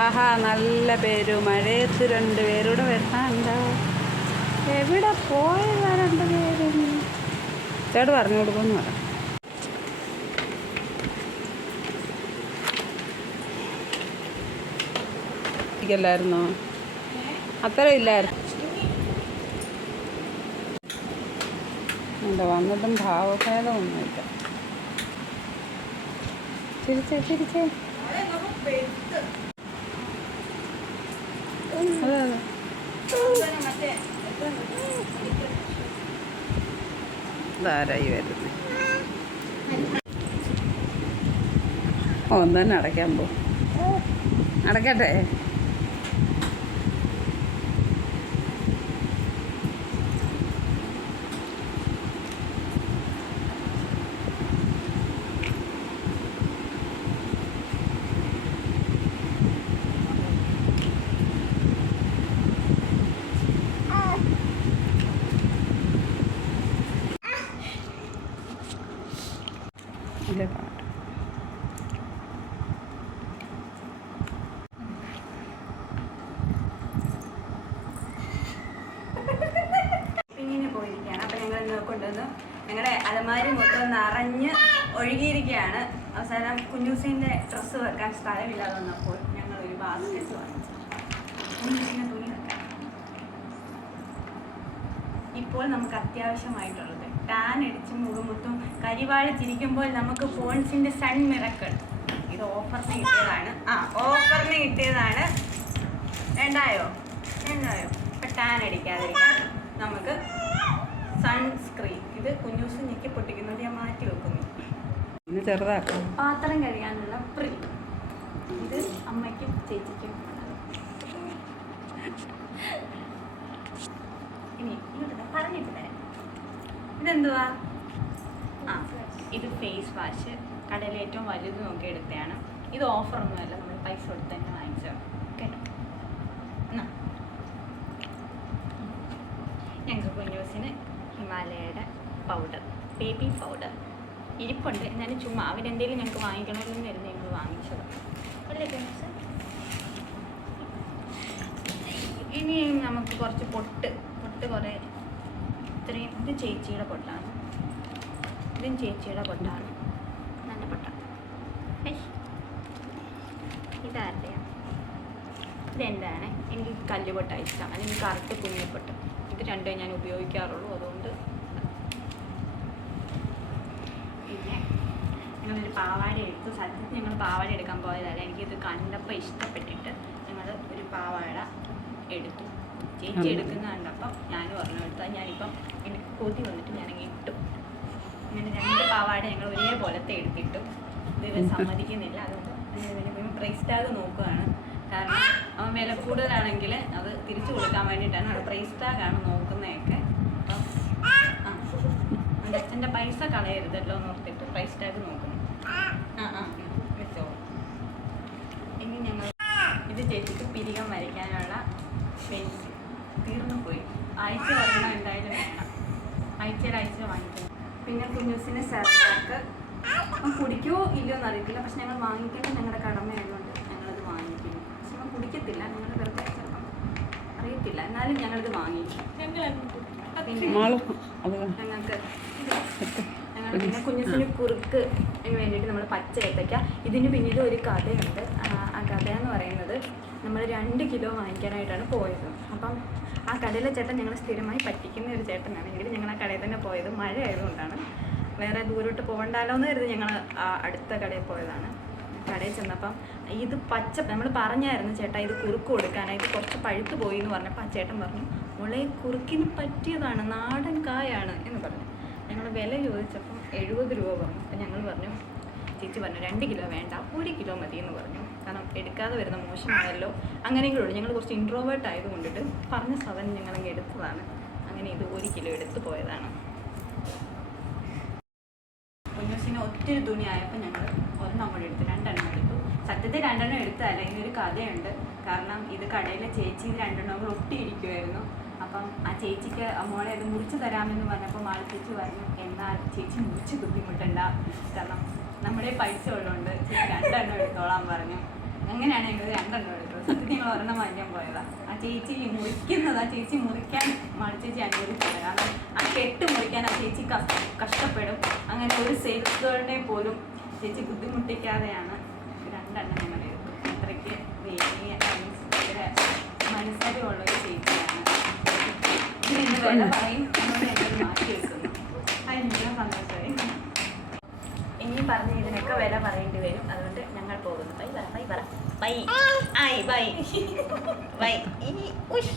ആഹാ നല്ല പേരു. മഴയത്ത് രണ്ട് പേരൂടെ വരുന്നുണ്ടോ എവിടെ പോയതാ രണ്ട് പേരും? ചേട്ട് പറഞ്ഞു കൊടുക്കുമെന്ന് പറ ഇല്ലായിരുന്നോ അത്ര ഇല്ലായിരുന്നു. എന്താ വന്നിട്ടും ഭാവഭേദമൊന്നുമില്ല. ചിരിച്ചേ ചിരിച്ചേ അതെ അതെ ഇതാരായി വരുന്നത് ഓ തന്നെ അടയ്ക്കാൻ പോ. അടയ്ക്കട്ടെ ഇല്ല പാട്ട് ഷോപ്പിങ്ങിന് പോയിരിക്കുകയാണ് അപ്പം ഞങ്ങൾ ഇന്ന് കൊണ്ടുവന്ന് ഞങ്ങളുടെ അലമാരി മൊത്തം നിറഞ്ഞ് ഒഴുകിയിരിക്കുകയാണ്. അവസാനം കുഞ്ഞൂസിന്റെ ഡ്രസ്സ് വെക്കാൻ സ്ഥലമില്ലാതെ വന്നപ്പോൾ ഞങ്ങൾ ഒരു ബാസ്കറ്റ് വാങ്ങിച്ചു. തുണി വെക്കാൻ. ഇപ്പോൾ നമുക്ക് അത്യാവശ്യമായിട്ടുള്ളത് ടാൻ അടിച്ച് മുഖമുത്തും മൊത്തം കരിവാളിച്ചിരിക്കുമ്പോൾ നമുക്ക് ഫോൺസിന്റെ സൺ മിറക്കൾ. ഇത് ഓഫറിന് കിട്ടിയതാണ്. ആ ഓഫറിന് കിട്ടിയതാണ്. വേണ്ടായോ വേണ്ടായോ അപ്പം ടാൻ അടിക്കാതിരിക്കാൻ നമുക്ക് സൺസ്ക്രീൻ ഇത് കുഞ്ഞൂസ് ഞെക്കി പൊട്ടിക്കുന്നത് ഞാൻ മാറ്റി വെക്കുന്നു. ഇന്ന് ചെറുതാക്കാം. പാത്രം കഴിയാനുള്ള പ്രി. ഇത് അമ്മയ്ക്കും ചേച്ചിക്കും. ഇനി ഇങ്ങോട്ട് ഇതെന്തുവാ? ആ ഇത് ഫേസ് വാഷ് കടയിൽ ഏറ്റവും വലുത് നോക്കി എടുത്തതാണ് ഇത് ഓഫറൊന്നുമല്ല നമ്മൾ പൈസ കൊടുത്ത് തന്നെ വാങ്ങിച്ചതാണ് കേട്ടോ എന്നാ ഞങ്ങൾക്ക് കുഞ്ഞൂസിന് ഹിമാലയയുടെ പൗഡർ ബേബി പൗഡർ ഇരിപ്പുണ്ട്. എന്നാലും ചുമ്മാ അവരെന്തെങ്കിലും ഞങ്ങൾക്ക് വാങ്ങിക്കണമെന്ന് വരുന്ന ഞങ്ങൾ വാങ്ങിച്ചത്. ഇനി നമുക്ക് കുറച്ച് പൊട്ട് പൊട്ട് കുറേ. ഇത്രയും ഇത് ചേച്ചിയുടെ പൊട്ടാണ്. ഇതും ചേച്ചിയുടെ പൊട്ടാണ്. നല്ല പൊട്ടാണ്. ഇതാരുടെയാണ് ഇതെന്താണ്? എനിക്ക് കല്ലുപൊട്ടാണ് ഇഷ്ടമാണ് അല്ലെങ്കിൽ കറുത്ത് കുഞ്ഞിപ്പൊട്ട്. ഇത് രണ്ടേ ഞാൻ ഉപയോഗിക്കാറുള്ളൂ അതുകൊണ്ട് പിന്നെ ഞങ്ങളൊരു പാവാട എടുത്തു സത്യത്തിൽ ഞങ്ങൾ പാവാട എടുക്കാൻ പോയതല്ല. എനിക്കിത് കണ്ടപ്പോൾ ഇഷ്ടപ്പെട്ടിട്ട് ഞങ്ങൾ ഒരു പാവാട എടുത്തു. ചേച്ചി എടുക്കുന്ന കണ്ടപ്പം ഞാൻ പറഞ്ഞു കൊടുത്താൽ ഞാനിപ്പം എനിക്ക് കൊതി വന്നിട്ട് ഞാനങ്ങ് ഇട്ടു. അങ്ങനെ രണ്ട് പാവാട ഞങ്ങൾ ഒരേപോലത്തെ എടുത്തിട്ടു. ഇത് ഇവൻ സമ്മതിക്കുന്നില്ല. അതുകൊണ്ട് പ്രൈസ് ടാഗ് നോക്കുകയാണ് കാരണം അവൻ വില കൂടുതലാണെങ്കിൽ അത് തിരിച്ചു കൊടുക്കാൻ വേണ്ടിയിട്ടാണ് അവിടെ പ്രൈസ് ടാഗാണ് നോക്കുന്നതൊക്കെ. അപ്പം ആ അച്ഛന്റെ പൈസ കളയരുതല്ലോ എന്ന് ഓർത്തിട്ട് പ്രൈസ് ടാഗ് നോക്കുന്നു. വെച്ചോ. ഇനി ഞങ്ങൾ ഇത് ചേച്ചിക്ക് പിരികം വരയ്ക്കാനുള്ള പേജ് തീർന്നു പോയി. ആഴ്ച വരണം എന്തായാലും വേണം. ആഴ്ചയിൽ ആഴ്ച വാങ്ങിക്കണം. പിന്നെ കുഞ്ഞൂസിന് സെറാക്ക് കുടിക്കോ ഇല്ലയോ എന്ന് അറിയത്തില്ല. പക്ഷെ ഞങ്ങൾ വാങ്ങിക്കേണ്ടത് ഞങ്ങളുടെ കടമയായതുകൊണ്ട് ഞങ്ങളത് വാങ്ങിക്കുന്നു. പക്ഷെ ഞങ്ങൾ കുടിക്കത്തില്ല. ഞങ്ങൾ വെറുതെ ചിലപ്പം അറിയത്തില്ല. എന്നാലും ഞങ്ങളത് അത് ഞങ്ങൾക്ക് ഞങ്ങൾ പിന്നെ കുഞ്ഞുസിന് കുറുക്ക് വേണ്ടിയിട്ട് നമ്മൾ പച്ച ഏത്തയ്ക്ക. ഇതിന് പിന്നിൽ ഒരു കഥയുണ്ട്. ആ കഥ എന്ന് പറയുന്നത് നമ്മൾ രണ്ട് കിലോ വാങ്ങിക്കാനായിട്ടാണ് പോയത്. അപ്പം ആ കടയിലെ ചേട്ടൻ ഞങ്ങൾ സ്ഥിരമായി പറ്റിക്കുന്ന ഒരു ചേട്ടനാണ്. എങ്കിൽ ഞങ്ങൾ ആ കടയിൽ തന്നെ പോയത്. മഴ ആയതുകൊണ്ടാണ് വേറെ ദൂരോട്ട് പോകണ്ടാലോ എന്ന് കരുതി ഞങ്ങൾ അടുത്ത കടയിൽ പോയതാണ്. കടയിൽ ചെന്നപ്പം ഇത് പച്ച നമ്മൾ പറഞ്ഞായിരുന്നു ചേട്ടാ ഇത് കുറുക്ക് കൊടുക്കാനായിട്ട് കുറച്ച് പഴുത്ത് പോയി എന്ന് പറഞ്ഞപ്പോൾ ആ ചേട്ടൻ പറഞ്ഞു മോളെ കുറുക്കിന് പറ്റിയതാണ്. നാടൻ കായാണ്. വില ചോദിച്ചപ്പം എഴുപത് രൂപ പറഞ്ഞു. അപ്പം ഞങ്ങൾ പറഞ്ഞു ചേച്ചി പറഞ്ഞു രണ്ട് കിലോ വേണ്ട ഒരു കിലോ മതി എന്ന് പറഞ്ഞു. കാരണം എടുക്കാതെ വരുന്ന മോശമായല്ലോ. അങ്ങനെയെങ്കിലും ഉള്ളൂ. ഞങ്ങൾ കുറച്ച് ഇൻട്രോവേർട്ട് ആയതുകൊണ്ടിട്ട് പറഞ്ഞ സാധനം ഞങ്ങളങ്ങ് എടുത്തതാണ്. അങ്ങനെ ഇത് ഒരു കിലോ എടുത്തു പോയതാണ്. പൊന്നൂസിന് ഒത്തിരി തുണി ആയപ്പോൾ ഞങ്ങൾ ഒരെണ്ണം കൂടെ എടുത്തു രണ്ടെണ്ണം എടുത്തു. സത്യത്തിൽ രണ്ടെണ്ണം എടുത്തല്ല ഇതിനൊരു കഥയുണ്ട്. കാരണം ഇത് കടയിലെ ചേച്ചി രണ്ടെണ്ണം കൂടെ ഒട്ടിയിരിക്കുമായിരുന്നു അപ്പം ആ ചേച്ചിക്ക് മോളെ അത് മുറിച്ച് തരാമെന്ന് പറഞ്ഞപ്പോൾ മാളി ചേച്ചി പറഞ്ഞു എന്നാൽ ചേച്ചി മുറിച്ച് ബുദ്ധിമുട്ടണ്ട. കാരണം നമ്മുടെ പൈസ ഉള്ളതുകൊണ്ട് ചേച്ചി രണ്ടെണ്ണം എടുത്തോളാൻ പറഞ്ഞു. അങ്ങനെയാണ് ഞങ്ങൾ രണ്ടെണ്ണം എടുത്തത്. സത്യത്തിൽ ഞങ്ങൾ ഒരെണ്ണം വാങ്ങിക്കാൻ പോയതാ. ആ ചേച്ചി മുറിക്കുന്നത് ആ ചേച്ചി മുറിക്കാൻ മണി ചേച്ചി അനുവദിച്ചില്ല. കാരണം ആ കെട്ട് മുറിക്കാൻ ആ ചേച്ചി കഷ്- കഷ്ടപ്പെടും. അങ്ങനെ ഒരു സെയിൽസ് ഗേളിനെ പോലും ചേച്ചി ബുദ്ധിമുട്ടിക്കാതെയാണ് ഇനി പറഞ്ഞ ഇതിനൊക്കെ വില പറയേണ്ടി വരും. അതുകൊണ്ട് ഞങ്ങൾ പോകുന്നു. Bye bye bye bye. ആയി ബൈ. ബൈ. ഈ ഉഷ്.